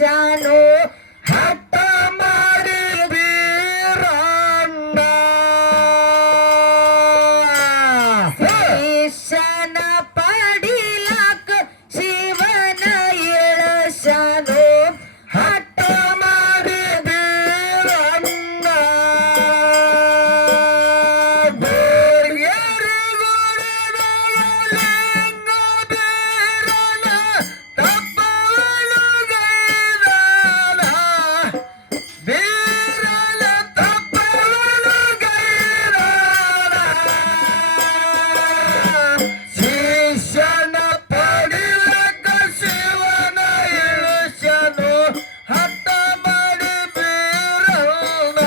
ಇಳಿಸನು ಹಠ ಮಾಡಿ ಬೀರಣ್ಣ ಈಶನ ಪಡಿಲಕ ಶಿವನ ಇಳಿಸನು ಹಠ ಮಾಡಿ ಬೀರಣ್ಣ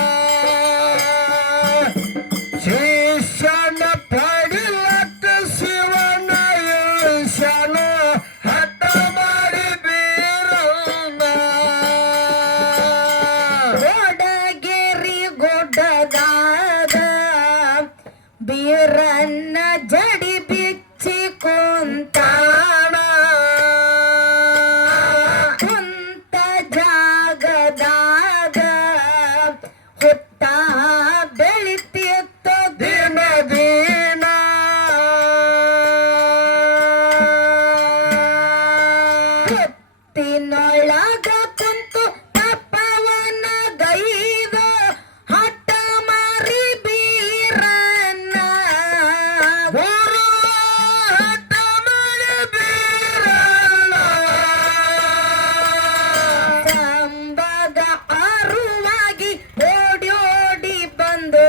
ಶಿಷ್ಯನ ಪಡಿಲಕ್ಕ ಶಿವನ ಇಳಿಸನು ಹಠ ಮಾಡಿ ಬೀರಣ್ಣ ಗೋಡಗೇರಿ ಗುಡ್ಡದಾಗ ಬೀರಣ್ಣ ಜಡಿ ಬಿಚ್ಚಿ ಕುಂತಾಣ ಕುಂತ ಜಾಗದಾಗ ಹುತ್ತ ಬೆಳಿತಿತ್ತು ದಿನ ದಿನ ಹೊತ್ತಿನೊಳಗ ಕುಂತು ತಪ್ಪವನ ಗೈದು ಹಠ ಮಾರಿ ಬೀರಣ್ಣ ಗುರು ಹಠ ಮಾರಿ ಬೀರಣ್ಣ ಸಂಬಗ ಅರುವಾಗಿ ಓಡಿ ಓಡಿ ಬಂದು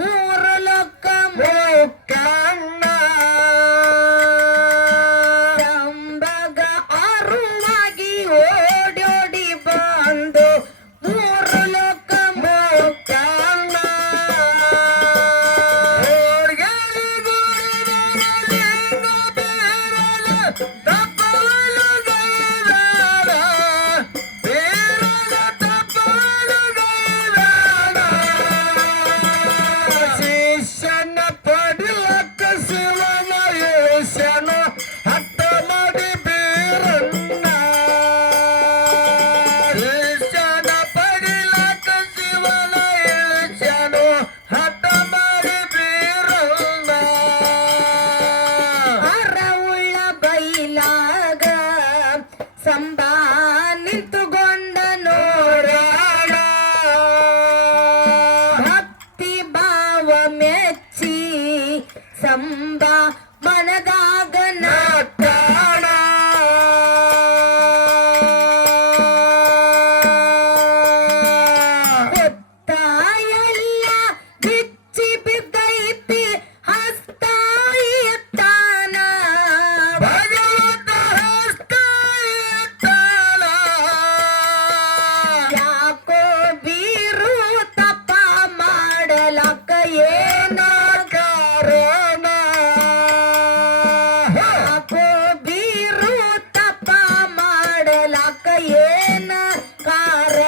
ಮೂರು ಲೋಕ ಮುಕ್ಕಣ್ಣ ಸಂಬಗ ಅರುವಾಗಿ ಓಡಿ ಓಡಿ ಬಂದು ಮೂರು ಲೋಕ ಮುಕ್ಕಣ್ಣ ಶಿಷ್ಯನ ಪಡಿಲಕ್ಕ ಶಿವನ ಇಳಿಸನು ಹಠ ಮಾಡಿ ಬೀರಣ್ಣ ಶಿಷ್ಯನ ಪಡಿಲಕ್ಕ ಶಿವನ ಇಳಿಸನು ಹಠ ಮಾಡಿ ಬೀರಣ್ಣ ಅರವುಳ್ಳ ಬೈಲಾಗ ಸಂಬಾ ನಿಂತುಕೊಂಡ ನೋಡೋಣ ಭಕ್ತಿ ಭಾವ ಮೆಚ್ಚಿ ಸಂಬಾ ಮನದಾಗ ನಾಟಾಣ ಹೊತ್ತಾಯೆಲ್ಲ ಬಿಚ್ಚಿ ಬಿದ್ದೈತಿ ಹಸ್ತ ಎತ್ತಾನ ಭಗವಂತ ಹಸ್ತ ಎತ್ತಾನ ಯಾಕೋ ಬೀರು ತಪ್ಪ ಮಾಡಲಕ್ಕ ಏನ ಕಾರಣ ಯಾಕೋ ಬೀರು ತಪ್ಪ ಮಾಡಲಕ್ಕ ಏನ ಕಾರಣ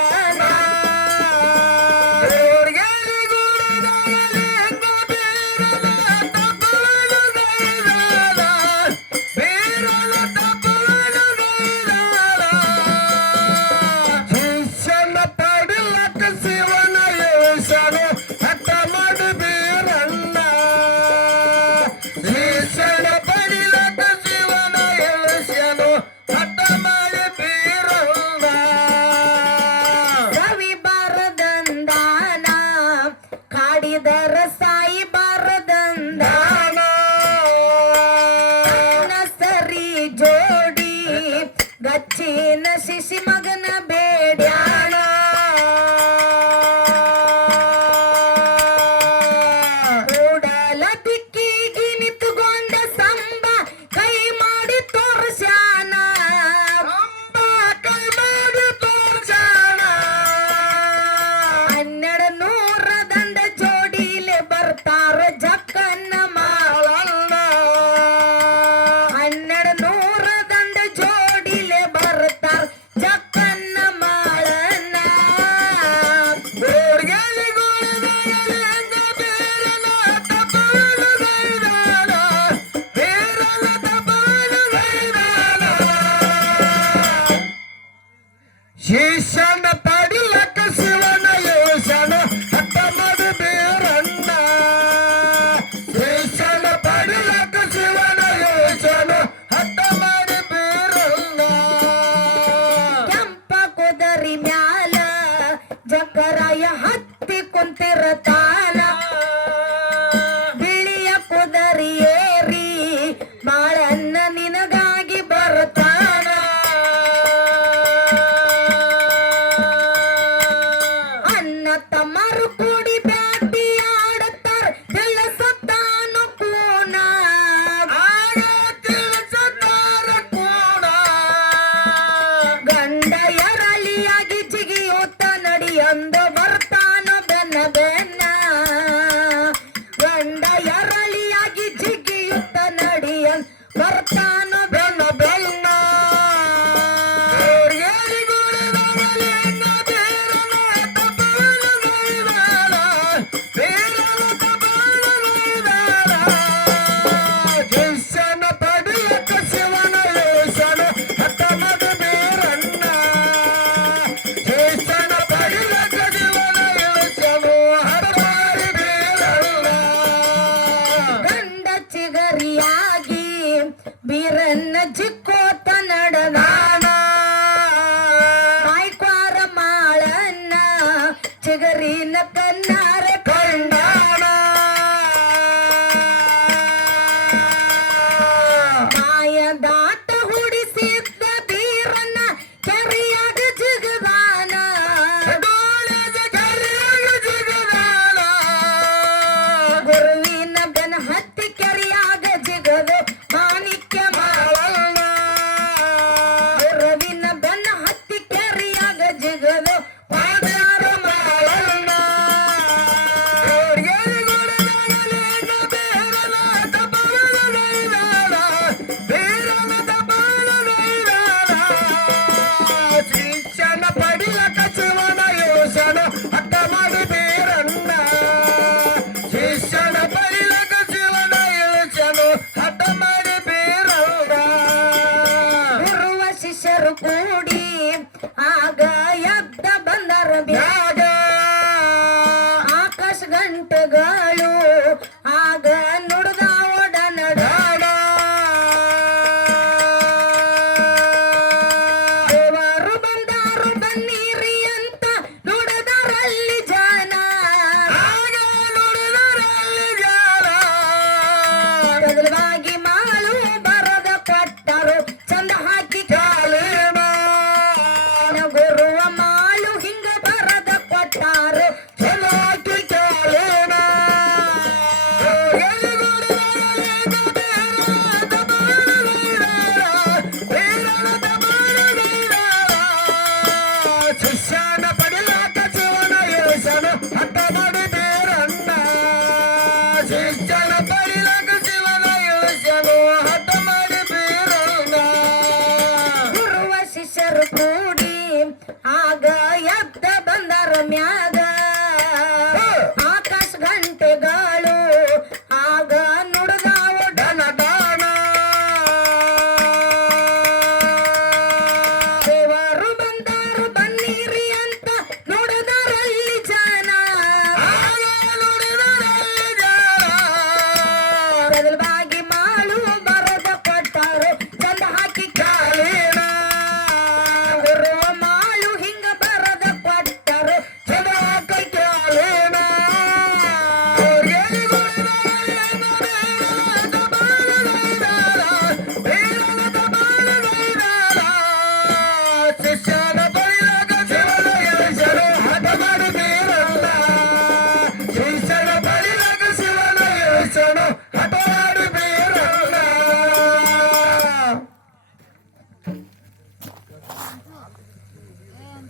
ಶಿಷ್ಯನ ಪಡಿಲಕ್ಕ ಶಿವನ ಇಳಿಸನು ಹಠ ಮಾಡಿ ಬೀರಣ್ಣ ಶಿಷ್ಯನ ಪಡಿಲಕ್ಕ ಶಿವನ ಇಳಿಸನು ಹಠ ಮಾಡಿ ಬೀರಣ್ಣ ರವಿ ಬಾರದಂದಾನ ಕಾಡಿದರ ಸಾಯಿ ಬಾರದಂದಾನ ಸರಿ ಜೋಡಿ ಗಚ್ಚಿನ ಶಿಶಿ ಮಗನ ಬೇಡ್ಯಾಣ ಕೂಡಲ ದಿಕ್ಕಿಗೆ ನಿಂತುಕೊಂಡ ಸಂಬ ಕೈ ಮಾಡಿ ತೋರ್ಸ್ಯಾನ ಸಂಬ ಕೈ ಮಾಡಿ ತೋರ್ಸ್ಯಾನ 1200 ದಂಡ ಜೋಡಿಲೆ ಬರ್ತಾರ ಜಕ್ಕನ್ನ ಮಾಳಣ್ಣ 1200 ದಂಡ ಜೋಡಿಲೆ ಬರ್ತಾರ ಜಕ್ಕನ್ನ ಮಾಳಣ್ಣ ಶಿಷ್ಯನ ಪಡಿಲಕ ಶಿವನ ಯೋಶನ ಹಠ ಮಾಡಿ ಬೀರಣ್ಣ ಶಿಷ್ಯನ ಪಡಿಲಕ ಶಿವನ ಯೋಶನ ಹಠ ಮಾಡಿ ಬೀರಣ್ಣ ಕೆಂಪ ಕುದರಿ ಮ್ಯಾಲ ಜಕರಾಯ ಹತ್ತಿ ಕುಂತಿರತಾನ ಬಿಳಿಯ ಕುದರಿ ಏರಿ ಬಾಳನ್ನ ನಿನಗಾಗಿ ಬರುತ್ತಾನ ಅನ್ನ ತಮ್ಮರು ಕೂಡಿ ಬ್ಯಾಟಿ ಆಡುತ್ತಾರ ತಿಳಿಸುತ್ತಾನು ಕೂನ ಆಗ ತಿಳಿಸುತ್ತಾರ ಕೂಡ ಗಂಡ ಎರಳಿಯಾಗಿ ಜಿಗಿಯುತ್ತ ನಡಿಯಂದು ಬರ್ತಾನ ಬೆನ್ನ ಬೆನ್ನ ಗಂಡ ಎರಳಿಯಾಗಿ ಜಿಗಿಯುತ್ತ ನಡಿಯಂದ್ ಬರ್ತಾನ ಬೆನ್ನ ಬೆನ್ನ ಶಿಷ್ಯನ ಪಡಿಯಕ ಶಿವನ ಯೋಶನ ಹಠ ಮಾಡಿ ಬೀರಣ್ಣ ಶಿಷ್ಯನ ಪಡಿಯಕ ಶಿವನ ಯೋಶನ ಹಠ ಮಾಡಿ ಬೀರಣ್ಣ ಗಂಡ ಚಿಗರಿಯಾಗಿ ಬೀರನ್ನ ಜಿಕ್ಕೋತ ನಡೆದಾನ ಕಾಯ್ಕ್ವಾರ ಮಾಳನ್ನ ಚಿಗರಿನ ಕನ್ನಾರ ಕಂಡಾಣ ಮಾಯದಾಟ ಹುಡಿಸಿದ್ದ ಬೀರನ್ನ ಕೆರಿಯಾಗ ಜಿಗದಾನ ಗೋಳಿದ ಕರಿಯಾಗ ಜಿಗದಾಳ ಗುರುವಿನ ಬೆನ ಹತ್ತಿ ಕೆರಿಯಾಗ ಜಿಗದು ಮಾಣಿಕ್ಯ ಮಾಳಣ್ಣ ಗುರುವಿನ ಬೆನ್ನ ಹತ್ತಿ ಕೆರಿಯಾಗ ಜಿಗದು ಪಾದಾರ ಮಾಳಣ್ಣ ಶಿಕ್ಷಣ ಪಡಿಲಕ ಶಿವನ ಯೋಶನ ಹಠ ಮಾಡಿ ಬೀರಣ್ಣ ಶಿಕ್ಷಣ ಪಡಿಲಕ ಶಿವನ ಯೋಶನ ಹಠ ಮಾಡಿ ಬೀರಣ್ಣ ಗುರುವ ಶಿಷ್ಯರು ಕೂಡಿ ಆಗ ಎದ್ದ ಬಂದರ ಬ್ಯಾಗ ಆಕಾಶ ಗಂಟೆಗಳು ಆಗ ನುಡ್ದ ಒಡನಡಾಡ ದೇವರು ಬಂದಾರು ಬನ್ನೀರಿ ಅಂತ ನುಡಿದರಲ್ಲಿ ಜನ ಆಗ ನುಡಿದರಲ್ಲಿ ಜನ ಕದಲವಾಗಿ ಮಾಳು ಬರದ ಕೊಟ್ಟರು ಚಂದ ಹಾಕಿ ಕಾಲಿನ ಗುರುವ ಮಾಳು ಹಿಂಗ ಬರದ ಕೊಟ್ಟಾರು ಚಲಾಕಿ ಕಾಲಿನ ಶಿಷ್ಯನ ಪಡಿಲಾಕ ಶಿವನ ಯೋಶನ ಹಠ ಮಾಡಿ ಬೀರಣ್ಣ ಶಿಕ್ಷಣ ಪಡಿಲಾಕ ಶಿವನ ಯೋಶನ ಹಠ ಮಾಡಿ ಬೀರಣ್ಣ ಗುರುವ ಶಿಷ್ಯರು ಕೂಡಿ ಆಗ ಎದ್ದ ಬಂದರ ಮ್ಯಾಗ